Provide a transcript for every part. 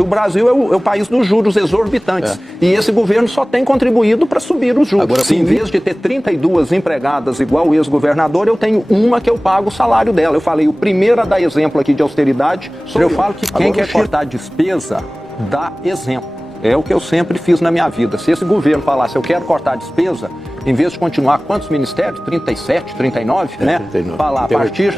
O Brasil é o país dos juros exorbitantes. E esse governo só tem contribuído para subir os juros. Agora, em vez de ter 32 empregadas igual o ex-governador, eu tenho uma que eu pago o salário dela. Eu falei, o primeiro a dar exemplo aqui de austeridade, eu falo que quem quer cortar despesa, dá exemplo. É o que eu sempre fiz na minha vida. Se esse governo falasse, eu quero cortar despesa, em vez de continuar quantos ministérios? 37, 39, né? 39. Falar,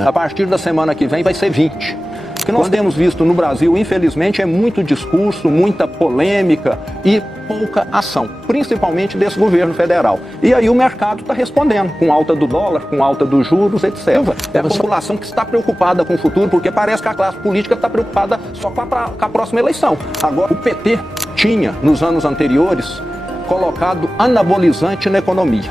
a partir da semana que vem vai ser 20. O que nós temos visto no Brasil, infelizmente, é muito discurso, muita polêmica e pouca ação, principalmente desse governo federal. E aí o mercado está respondendo, com alta do dólar, com alta dos juros, etc. É a população que está preocupada com o futuro, porque parece que a classe política está preocupada só com a próxima eleição. Agora, o PT tinha, nos anos anteriores, colocado anabolizante na economia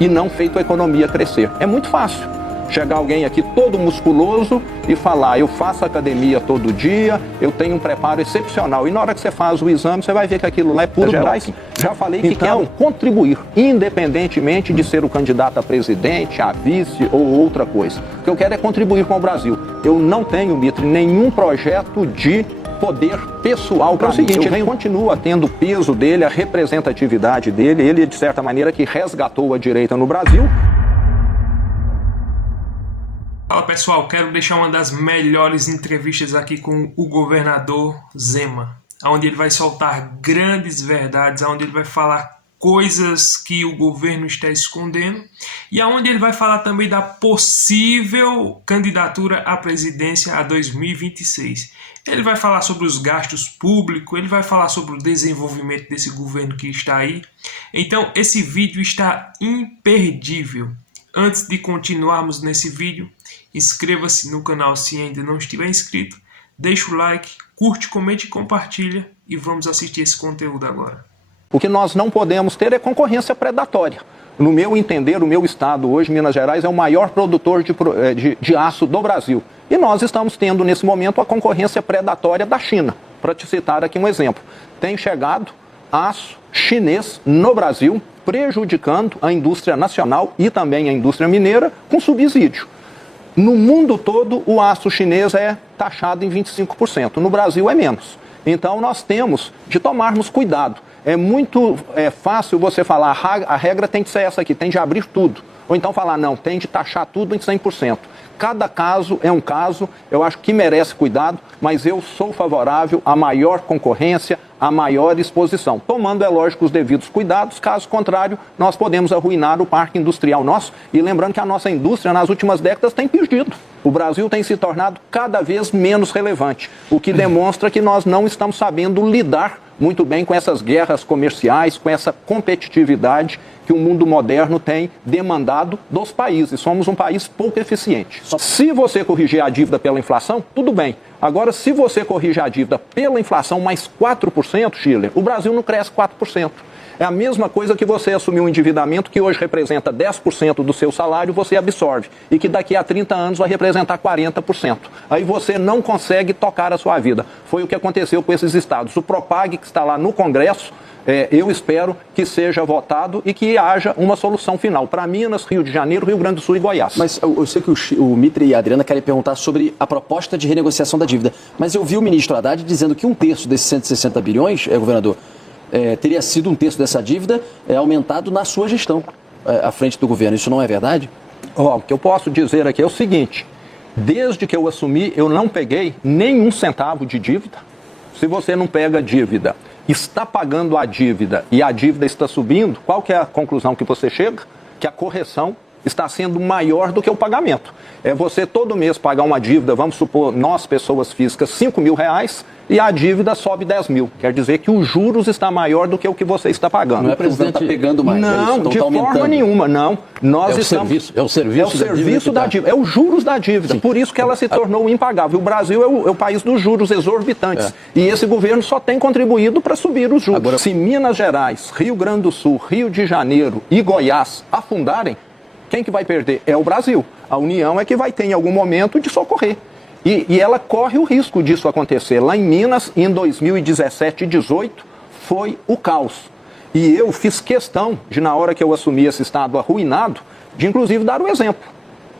e não feito a economia crescer. É muito fácil chegar alguém aqui todo musculoso e falar, eu faço academia todo dia, eu tenho um preparo excepcional. E na hora que você faz o exame, você vai ver que aquilo lá é puro gás. Já falei que quero contribuir, independentemente de ser o candidato a presidente, a vice ou outra coisa. O que eu quero é contribuir com o Brasil. Eu não tenho, Mitre, nenhum projeto de poder pessoal para o seguinte, ele continua tendo o peso dele, a representatividade dele, ele, de certa maneira, que resgatou a direita no Brasil. Fala pessoal, quero deixar uma das melhores entrevistas aqui com o governador Zema, onde ele vai soltar grandes verdades, onde ele vai falar coisas que o governo está escondendo e onde ele vai falar também da possível candidatura à presidência a 2026. Ele vai falar sobre os gastos públicos, ele vai falar sobre o desenvolvimento desse governo que está aí. Então esse vídeo está imperdível. Antes de continuarmos nesse vídeo, inscreva-se no canal se ainda não estiver inscrito, deixa o like, curte, comente e compartilha e vamos assistir esse conteúdo agora. O que nós não podemos ter é concorrência predatória. No meu entender, o meu estado hoje, Minas Gerais, é o maior produtor de aço do Brasil. E nós estamos tendo nesse momento a concorrência predatória da China. Para te citar aqui um exemplo, tem chegado aço chinês no Brasil, prejudicando a indústria nacional e também a indústria mineira com subsídio. No mundo todo, o aço chinês é taxado em 25%. No Brasil é menos. Então, nós temos de tomarmos cuidado. É muito fácil você falar, a regra tem que ser essa aqui, tem de abrir tudo. Ou então falar, não, tem de taxar tudo em 100%. Cada caso é um caso, eu acho que merece cuidado, mas eu sou favorável à maior concorrência, à maior exposição, tomando, é lógico, os devidos cuidados, caso contrário, nós podemos arruinar o parque industrial nosso. E lembrando que a nossa indústria, nas últimas décadas, tem perdido. O Brasil tem se tornado cada vez menos relevante, o que demonstra que nós não estamos sabendo lidar muito bem com essas guerras comerciais, com essa competitividade que o mundo moderno tem demandado dos países. Somos um país pouco eficiente. Se você corrigir a dívida pela inflação, tudo bem. Agora, se você corrigir a dívida pela inflação mais 4%, Schiller, o Brasil não cresce 4%. É a mesma coisa que você assumir um endividamento que hoje representa 10% do seu salário, você absorve. E que daqui a 30 anos vai representar 40%. Aí você não consegue tocar a sua vida. Foi o que aconteceu com esses estados. O Propag, que está lá no Congresso, eu espero que seja votado e que haja uma solução final para Minas, Rio de Janeiro, Rio Grande do Sul e Goiás. Mas eu sei que o Mitre e a Adriana querem perguntar sobre a proposta de renegociação da dívida. Mas eu vi o ministro Haddad dizendo que um terço desses 160 bilhões, governador, teria sido um terço dessa dívida aumentado na sua gestão à frente do governo. Isso não é verdade? O que eu posso dizer aqui é o seguinte, desde que eu assumi, eu não peguei nenhum centavo de dívida. Se você não pega dívida, está pagando a dívida e a dívida está subindo, qual que é a conclusão que você chega? Que a correção está sendo maior do que o pagamento. É você todo mês pagar uma dívida, vamos supor, nós, pessoas físicas, R$5.000 e a dívida sobe 10 mil. Quer dizer que os juros está maior do que o que você está pagando. Não é porque o governo está pegando mais. Não, de forma nenhuma, não. Nós estamos... É o serviço da dívida. É os juros da dívida. Sim. Por isso que ela se tornou impagável. O Brasil é o país dos juros exorbitantes. E esse governo só tem contribuído para subir os juros. Agora, se Minas Gerais, Rio Grande do Sul, Rio de Janeiro e Goiás afundarem, quem que vai perder? É o Brasil. A União é que vai ter em algum momento de socorrer. E ela corre o risco disso acontecer. Lá em Minas, em 2017 e 2018, foi o caos. E eu fiz questão de, na hora que eu assumi esse estado arruinado, de inclusive dar o exemplo.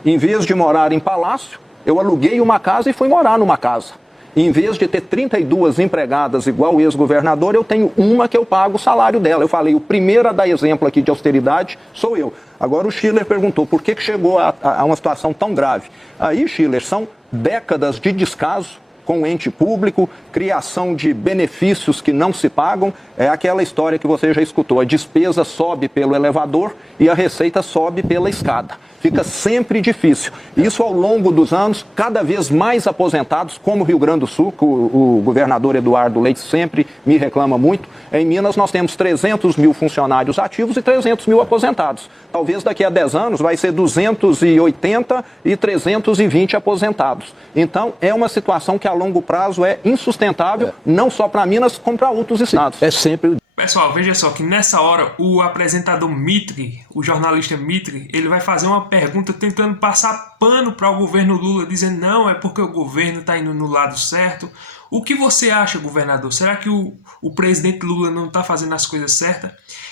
Em vez de morar em palácio, eu aluguei uma casa e fui morar numa casa. Em vez de ter 32 empregadas igual o ex-governador, eu tenho uma que eu pago o salário dela. Eu falei, o primeiro a dar exemplo aqui de austeridade sou eu. Agora o Schiller perguntou por que chegou a uma situação tão grave. Aí, Schiller, são décadas de descaso com o ente público, criação de benefícios que não se pagam. É aquela história que você já escutou, a despesa sobe pelo elevador e a receita sobe pela escada. Fica sempre difícil. Isso ao longo dos anos, cada vez mais aposentados, como o Rio Grande do Sul, que o governador Eduardo Leite sempre me reclama muito. Em Minas nós temos 300 mil funcionários ativos e 300 mil aposentados. Talvez daqui a 10 anos vai ser 280 e 320 aposentados. Então é uma situação que a longo prazo é insustentável, não só para Minas, como para outros estados. É sempre... Pessoal, veja só que nessa hora o apresentador Mitre, o jornalista Mitre, ele vai fazer uma pergunta tentando passar pano para o governo Lula, dizendo não, é porque o governo está indo no lado certo. O que você acha, governador? Será que o presidente Lula não está fazendo as coisas certas?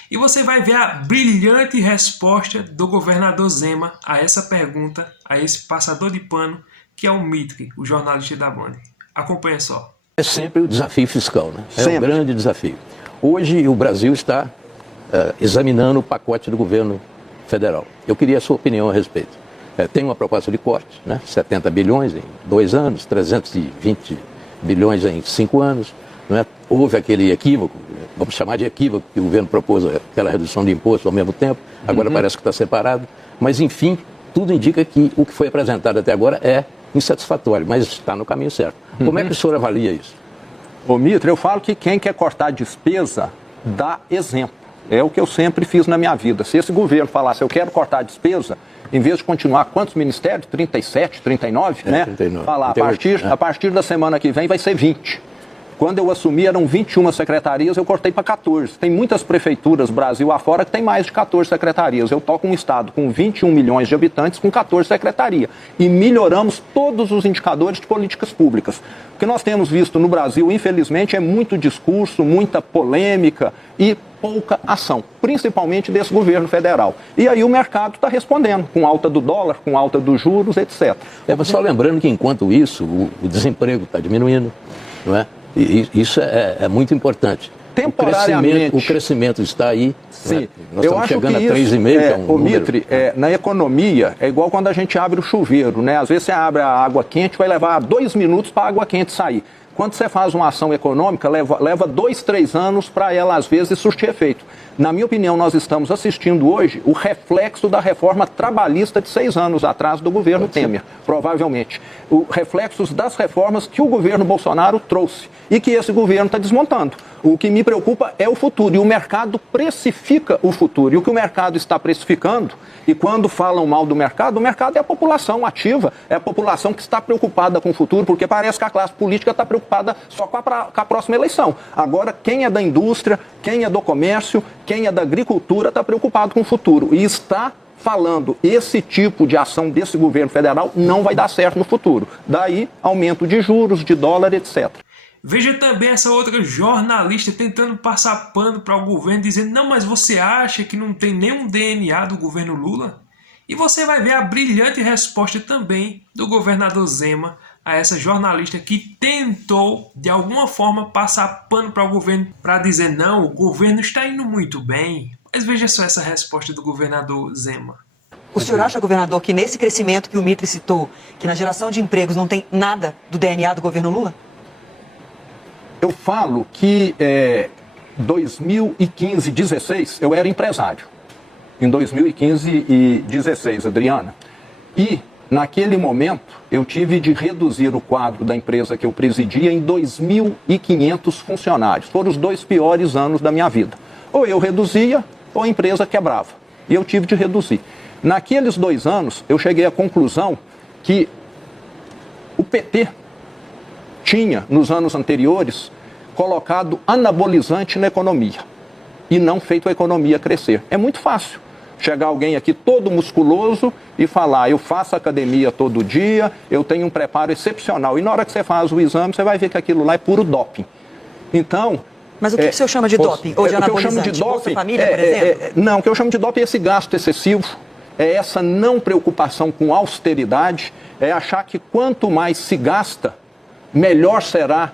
E você vai ver a brilhante resposta do governador Zema a essa pergunta, a esse passador de pano, que é o Mitre, o jornalista da Band. Acompanha só. É sempre o desafio fiscal, né? É Sempre. um grande desafio. Hoje o Brasil está examinando o pacote do governo federal. Eu queria a sua opinião a respeito. Tem uma proposta de corte, né? 70 bilhões em 2 anos, 320 bilhões em 5 anos. Não é? Houve aquele equívoco, vamos chamar de equívoco, que o governo propôs aquela redução de imposto ao mesmo tempo, agora parece que está separado. Mas, enfim, tudo indica que o que foi apresentado até agora é insatisfatório, mas está no caminho certo. Como é que o senhor avalia isso? Ô Mitre, eu falo que quem quer cortar despesa dá exemplo. É o que eu sempre fiz na minha vida. Se esse governo falasse, eu quero cortar despesa, em vez de continuar quantos ministérios? 37, 39, né? 39. Falar, 38, a partir da semana que vem vai ser 20. Quando eu assumi eram 21 secretarias, eu cortei para 14. Tem muitas prefeituras Brasil afora que tem mais de 14 secretarias. Eu toco um estado com 21 milhões de habitantes com 14 secretarias. E melhoramos todos os indicadores de políticas públicas. O que nós temos visto no Brasil, infelizmente, é muito discurso, muita polêmica e pouca ação, principalmente desse governo federal. E aí o mercado está respondendo, com alta do dólar, com alta dos juros, etc. Mas só lembrando que, enquanto isso, o desemprego está diminuindo, não é? E isso é muito importante. Temporariamente. O crescimento está aí. Sim. Né? Nós estamos chegando a 3,5, que é um o número... Mitre, na economia, é igual quando a gente abre o chuveiro, né? Às vezes você abre a água quente, vai levar 2 minutos para a água quente sair. Quando você faz uma ação econômica, leva 2, 3 anos para ela, às vezes, surtir efeito. Na minha opinião, nós estamos assistindo hoje o reflexo da reforma trabalhista de 6 anos atrás do governo Temer, provavelmente. O reflexos das reformas que o governo Bolsonaro trouxe e que esse governo está desmontando. O que me preocupa é o futuro, e o mercado precifica o futuro. E o que o mercado está precificando, e quando falam mal do mercado, o mercado é a população ativa, é a população que está preocupada com o futuro, porque parece que a classe política está preocupada só com a próxima eleição. Agora, quem é da indústria, quem é do comércio, quem é da agricultura está preocupado com o futuro e está falando esse tipo de ação desse governo federal não vai dar certo no futuro. Daí, aumento de juros, de dólar, etc. Veja também essa outra jornalista tentando passar pano para o governo, dizendo, não, mas você acha que não tem nenhum DNA do governo Lula? E você vai ver a brilhante resposta também do governador Zema a essa jornalista que tentou, de alguma forma, passar pano para o governo para dizer, não, o governo está indo muito bem. Mas veja só essa resposta do governador Zema. O senhor acha, governador, que nesse crescimento que o Mitre citou, que na geração de empregos não tem nada do DNA do governo Lula? Eu falo que 2015, 16, eu era empresário. Em 2015 e 16, Adriana. E, naquele momento, eu tive de reduzir o quadro da empresa que eu presidia em 2.500 funcionários. Foram os 2 piores anos da minha vida. Ou eu reduzia, ou a empresa quebrava. E eu tive de reduzir. Naqueles 2 anos, eu cheguei à conclusão que o PT tinha, nos anos anteriores, colocado anabolizante na economia e não feito a economia crescer. É muito fácil chegar alguém aqui todo musculoso e falar, eu faço academia todo dia, eu tenho um preparo excepcional. E na hora que você faz o exame, você vai ver que aquilo lá é puro doping. Então... Mas o que o senhor chama de doping? Ou de anabolizante? Bolsa Família, por exemplo? Não, o que eu chamo de doping é esse gasto excessivo, é essa não preocupação com austeridade, é achar que quanto mais se gasta, melhor será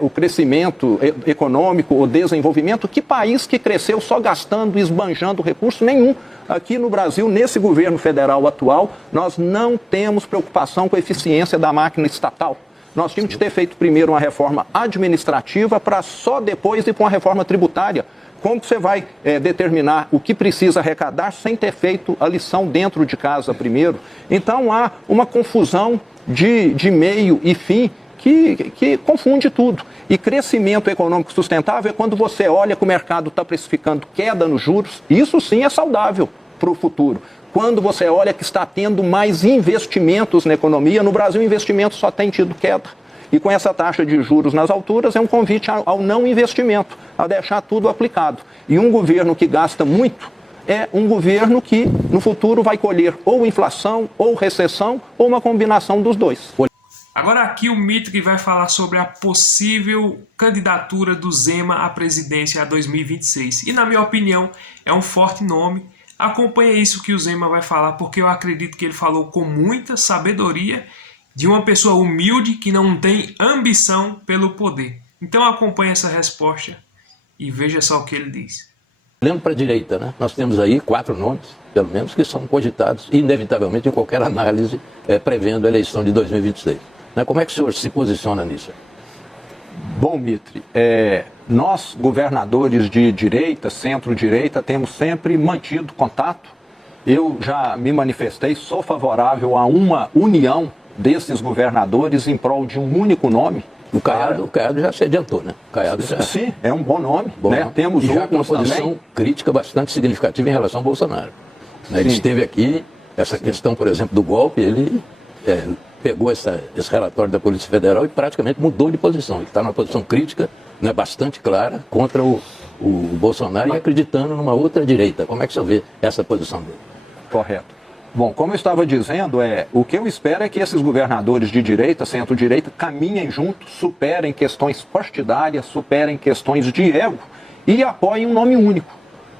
o crescimento econômico, o desenvolvimento. Que país que cresceu só gastando e esbanjando recurso? Nenhum. Aqui no Brasil, nesse governo federal atual, nós não temos preocupação com a eficiência da máquina estatal. Nós tínhamos que ter feito primeiro uma reforma administrativa para só depois ir para uma reforma tributária. Como você vai determinar o que precisa arrecadar sem ter feito a lição dentro de casa primeiro? Então há uma confusão de meio e fim que confunde tudo. E crescimento econômico sustentável é quando você olha que o mercado está precificando queda nos juros. Isso sim é saudável para o futuro. Quando você olha que está tendo mais investimentos na economia, no Brasil o investimento só tem tido queda. E com essa taxa de juros nas alturas é um convite ao não investimento, a deixar tudo aplicado. E um governo que gasta muito é um governo que no futuro vai colher ou inflação, ou recessão, ou uma combinação dos dois. Agora aqui o Mitri vai falar sobre a possível candidatura do Zema à presidência a 2026. E na minha opinião é um forte nome. Acompanhe isso que o Zema vai falar, porque eu acredito que ele falou com muita sabedoria de uma pessoa humilde que não tem ambição pelo poder. Então acompanhe essa resposta e veja só o que ele diz. Olhando para a direita, né, nós temos aí 4 nomes, pelo menos, que são cogitados inevitavelmente em qualquer análise prevendo a eleição de 2026. Né? Como é que o senhor se posiciona nisso? Bom, Mitri, nós, governadores de direita, centro-direita, temos sempre mantido contato. Eu já me manifestei, sou favorável a uma união desses governadores em prol de um único nome. O Caiado já se adiantou, né? O Caiado já... Sim, é um bom nome. Bom, né? Temos e já com uma outros posição também. crítica bastante significativa em relação ao Bolsonaro. Né? Ele esteve aqui, essa questão, por exemplo, do golpe, ele pegou esse relatório da Polícia Federal e praticamente mudou de posição. Ele está numa posição crítica, né, bastante clara, contra o Bolsonaro e acreditando numa outra direita. Como é que o senhor vê essa posição dele? Correto. Bom, como eu estava dizendo, o que eu espero é que esses governadores de direita, centro-direita, caminhem juntos, superem questões partidárias, superem questões de ego e apoiem um nome único,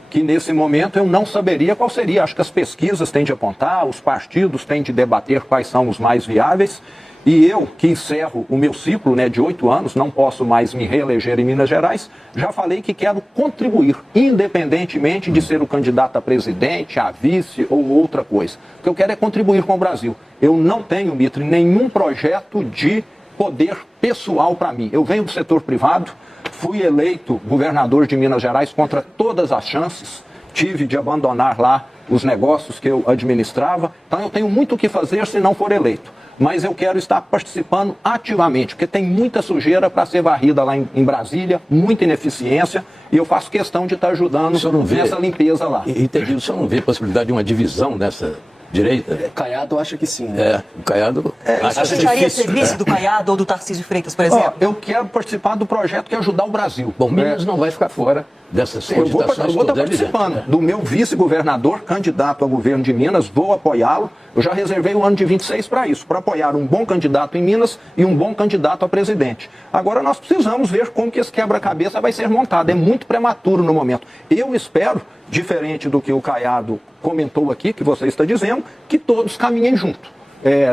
que nesse momento eu não saberia qual seria. Acho que as pesquisas têm de apontar, os partidos têm de debater quais são os mais viáveis. E eu, que encerro o meu ciclo de 8 anos, não posso mais me reeleger em Minas Gerais, já falei que quero contribuir, independentemente de ser o candidato a presidente, a vice ou outra coisa. O que eu quero é contribuir com o Brasil. Eu não tenho, Mitri, nenhum projeto de poder pessoal para mim. Eu venho do setor privado, fui eleito governador de Minas Gerais contra todas as chances, tive de abandonar lá os negócios que eu administrava, então eu tenho muito o que fazer se não for eleito. Mas eu quero estar participando ativamente, porque tem muita sujeira para ser varrida lá em Brasília, muita ineficiência, e eu faço questão de estar ajudando nessa limpeza lá. Entendi. O senhor não vê possibilidade de uma divisão nessa direita? Caiado acha que sim, né? O Caiado Você deixaria ser vice do Caiado ou do Tarcísio Freitas, por exemplo? Eu quero participar do projeto que é ajudar o Brasil. Bom, Minas não vai ficar fora dessas cogitações. Eu vou estar participando do meu vice-governador, candidato a governo de Minas, vou apoiá-lo. Eu já reservei o ano de 26 para isso, para apoiar um bom candidato em Minas e um bom candidato a presidente. Agora nós precisamos ver como que esse quebra-cabeça vai ser montado. É muito prematuro no momento. Eu espero, diferente do que o Caiado comentou aqui, que você está dizendo, que todos caminhem junto.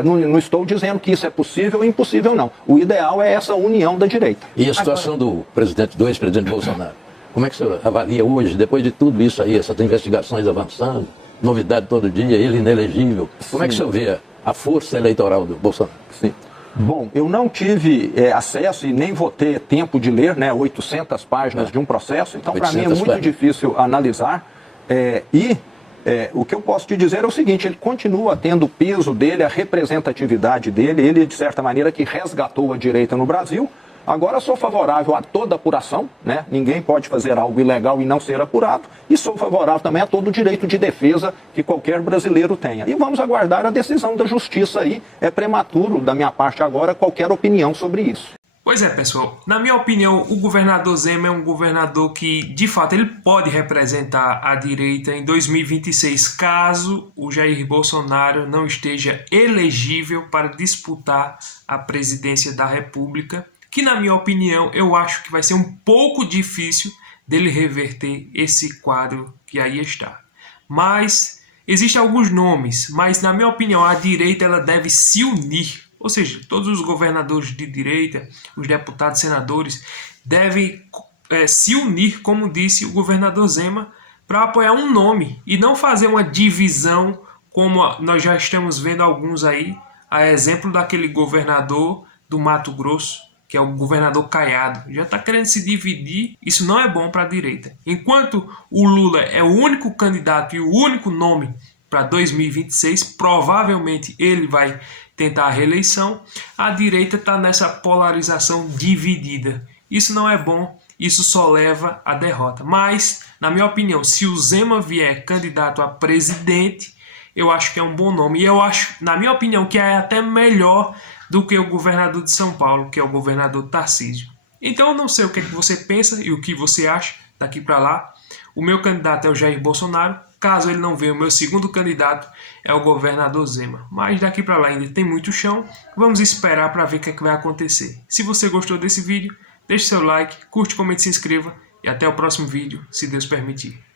Não estou dizendo que isso é possível ou impossível, não. O ideal é essa união da direita. E a situação do ex-presidente Bolsonaro? Como é que o senhor avalia hoje, depois de tudo isso aí, essas investigações avançando, novidade todo dia, ele inelegível? Como é que o senhor vê a força eleitoral do Bolsonaro? Sim. Bom, eu não tive acesso e nem vou ter tempo de ler 800 páginas de um processo, então para mim é muito difícil analisar. O que eu posso te dizer é o seguinte, ele continua tendo o peso dele, a representatividade dele, ele de certa maneira que resgatou a direita no Brasil. Agora sou favorável a toda apuração, ninguém pode fazer algo ilegal e não ser apurado, e sou favorável também a todo o direito de defesa que qualquer brasileiro tenha. E vamos aguardar a decisão da justiça aí, é prematuro da minha parte agora qualquer opinião sobre isso. Pois é, pessoal, na minha opinião, o governador Zema é um governador que, de fato, ele pode representar a direita em 2026, caso o Jair Bolsonaro não esteja elegível para disputar a presidência da República, que, na minha opinião, eu acho que vai ser um pouco difícil dele reverter esse quadro que aí está. Mas existem alguns nomes, mas, na minha opinião, a direita ela deve se unir Ou seja, todos os governadores de direita, os deputados, senadores, devem se unir, como disse o governador Zema, para apoiar um nome e não fazer uma divisão como nós já estamos vendo alguns aí, a exemplo daquele governador do Mato Grosso, que é o governador Caiado, já está querendo se dividir. Isso não é bom para a direita. Enquanto o Lula é o único candidato e o único nome para 2026, provavelmente ele vai tentar a reeleição, a direita está nessa polarização dividida. Isso não é bom, isso só leva à derrota. Mas, na minha opinião, se o Zema vier candidato a presidente, eu acho que é um bom nome. E eu acho, na minha opinião, que é até melhor do que o governador de São Paulo, que é o governador Tarcísio. Então eu não sei o que você pensa e o que você acha daqui para lá. O meu candidato é o Jair Bolsonaro. Caso ele não venha, o meu segundo candidato é o governador Zema. Mas daqui para lá ainda tem muito chão. Vamos esperar para ver o que vai acontecer. Se você gostou desse vídeo, deixe seu like, curte, comente, se inscreva. E até o próximo vídeo, se Deus permitir.